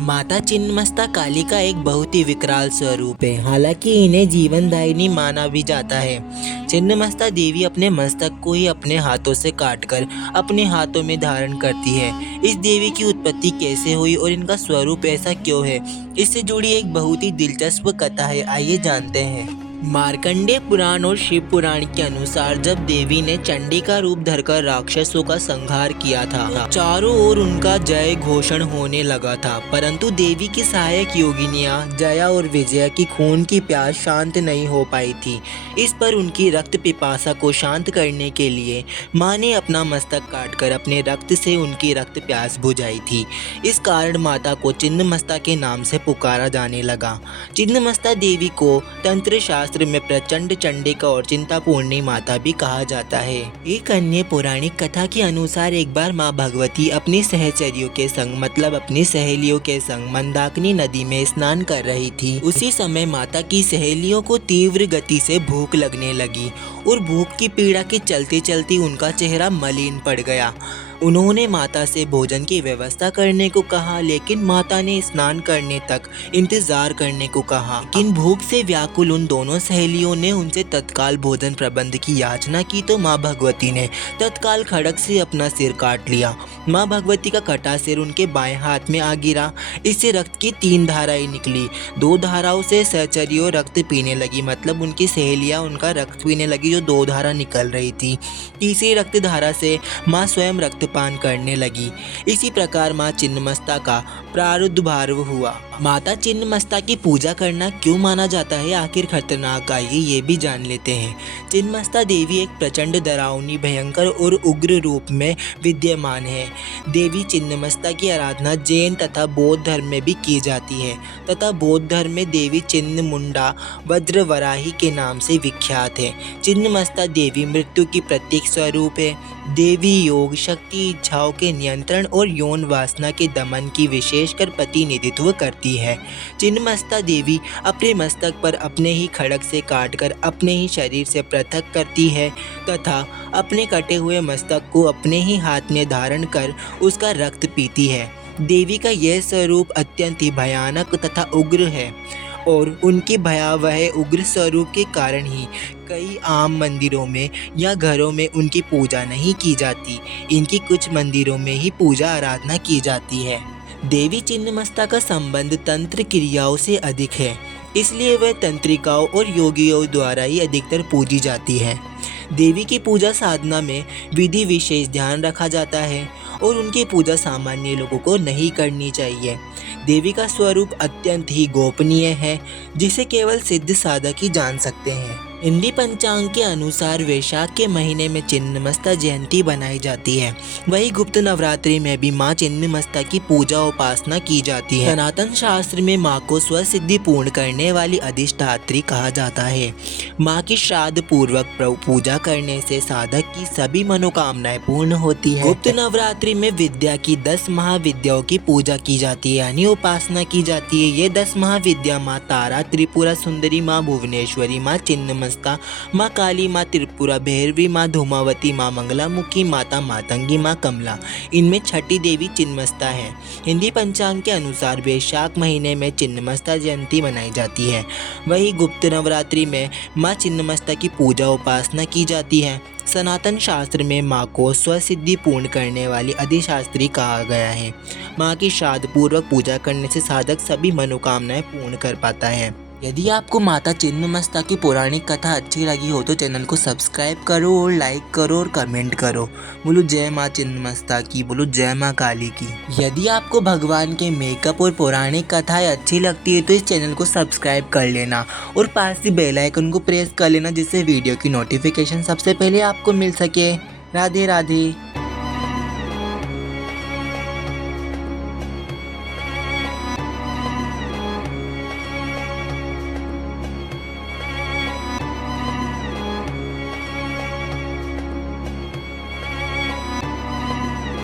माता छिन्नमस्ता काली का एक बहुत ही विकराल स्वरूप है। हालांकि इन्हें जीवनदायिनी माना भी जाता है। छिन्नमस्ता देवी अपने मस्तक को ही अपने हाथों से काटकर अपने हाथों में धारण करती है। इस देवी की उत्पत्ति कैसे हुई और इनका स्वरूप ऐसा क्यों है, इससे जुड़ी एक बहुत ही दिलचस्प कथा है। आइए जानते हैं। मार्कंडेय पुराण और शिव पुराण के अनुसार जब देवी ने चंडी का रूप धरकर राक्षसों का संहार किया था, चारों ओर उनका जय घोषण होने लगा था, परंतु देवी की सहायक योगिनियां जया और विजया की खून की प्यास शांत नहीं हो पाई थी। इस पर उनकी रक्त पिपासा को शांत करने के लिए माँ ने अपना मस्तक काटकर अपने रक्त से उनकी रक्त प्यास बुझाई थी। इस कारण माता को छिन्नमस्ता के नाम से पुकारा जाने लगा। छिन्नमस्ता देवी को तंत्र शास्त्र में प्रचंड चंडिका और चिंतापूर्णी माता भी कहा जाता है। एक अन्य पौराणिक कथा के अनुसार एक बार माँ भगवती अपनी सहचरियों के संग मतलब अपनी सहेलियों के संग मंदाकिनी नदी में स्नान कर रही थी। उसी समय माता की सहेलियों को तीव्र गति से भूख लगने लगी और भूख की पीड़ा के चलते चलते उनका चेहरा मलिन पड़ गया। उन्होंने माता से भोजन की व्यवस्था करने को कहा, लेकिन माता ने स्नान करने तक इंतजार करने को कहा। लेकिन भूख से व्याकुल उन दोनों सहेलियों ने उनसे तत्काल भोजन प्रबंध की याचना की तो माँ भगवती ने तत्काल खड़ग से अपना सिर काट लिया। माँ भगवती का कटा सिर उनके बाएं हाथ में आ गिरा। इससे रक्त की 3 धाराएं निकली। 2 धाराओं से सहचरियों रक्त पीने लगी, मतलब उनकी सहेलियां उनका रक्त पीने लगी जो 2 धारा निकल रही थी। तीसरी रक्त धारा से माँ स्वयं रक्तपान करने लगी। इसी प्रकार माँ छिन्नमस्ता का प्रादुर्भाव हुआ। माता छिन्नमस्ता की पूजा करना क्यों माना जाता है, आखिर खतरनाक, आइए ये भी जान लेते हैं। छिन्नमस्ता देवी एक प्रचंड डरावनी, भयंकर और उग्र रूप में विद्यमान है। देवी छिन्नमस्ता की आराधना जैन तथा बौद्ध धर्म में भी की जाती है तथा बौद्ध धर्म में देवी छिन्नमुंडा वज्रवराही के नाम से विख्यात है। छिन्नमस्ता देवी मृत्यु की प्रतीक स्वरूप है। देवी योग, शक्ति, इच्छाओं के नियंत्रण और यौन वासना के दमन की विशेषकर प्रतिनिधित्व करती है। छिन्नमस्ता देवी अपने मस्तक पर अपने ही खड़ग से काटकर अपने ही शरीर से पृथक करती है तथा अपने कटे हुए मस्तक को अपने ही हाथ में धारण कर उसका रक्त पीती है। देवी का यह स्वरूप अत्यंत ही भयानक तथा उग्र है और उनकी भयावह उग्र स्वरूप के कारण ही कई आम मंदिरों में या घरों में उनकी पूजा नहीं की जाती। इनकी कुछ मंदिरों में ही पूजा आराधना की जाती है। देवी छिन्नमस्ता का संबंध तंत्र क्रियाओं से अधिक है, इसलिए वह तंत्रिकाओं और योगियों द्वारा ही अधिकतर पूजी जाती है। देवी की पूजा साधना में विधि विशेष ध्यान रखा जाता है और उनकी पूजा सामान्य लोगों को नहीं करनी चाहिए। देवी का स्वरूप अत्यंत ही गोपनीय है, जिसे केवल सिद्ध साधक ही जान सकते हैं। हिंदी पंचांग के अनुसार वैशाख के महीने में छिन्नमस्ता जयंती बनाई जाती है। वही गुप्त नवरात्रि में भी माँ छिन्नमस्ता की पूजा उपासना की जाती है। सनातन शास्त्र में माँ को स्वसिद्धि पूर्ण करने वाली अधिष्ठात्री कहा जाता है। माँ की श्राद्ध पूर्वक पूजा करने से साधक की सभी मनोकामनाएं पूर्ण होती है। गुप्त नवरात्रि में विद्या की 10 महाविद्याओं की पूजा की जाती है, यानी उपासना की जाती है। ये 10 महाविद्या माँ तारा, त्रिपुरा सुंदरी, माँ भुवनेश्वरी, माँ छिन्नमस्ता, माँ काली, माँ त्रिपुरा भैरवी, माँ धूमावती, माँ मंगलामुखी, माता मातंगी, माँ कमला, इनमें छठी देवी छिन्नमस्ता है। हिंदी पंचांग के अनुसार वैशाख महीने में छिन्नमस्ता जयंती मनाई जाती है। वही गुप्त नवरात्रि में माँ छिन्नमस्ता की पूजा उपासना की जाती है। सनातन शास्त्र में माँ को स्वसिद्धि पूर्ण करने वाली अधिशास्त्री कहा गया है। माँ की श्राद्ध पूर्वक पूजा करने से साधक सभी मनोकामनाएं पूर्ण कर पाता है। यदि आपको माता छिन्नमस्ता की पौराणिक कथा अच्छी लगी हो तो चैनल को सब्सक्राइब करो और लाइक करो और कमेंट करो। बोलो जय माँ छिन्नमस्ता की, बोलो जय माँ काली की। यदि आपको भगवान के मेकअप और पौराणिक कथाएं अच्छी लगती है तो इस चैनल को सब्सक्राइब कर लेना और पास ही बेल आइकन को प्रेस कर लेना, जिससे वीडियो की नोटिफिकेशन सबसे पहले आपको मिल सके। राधे राधे।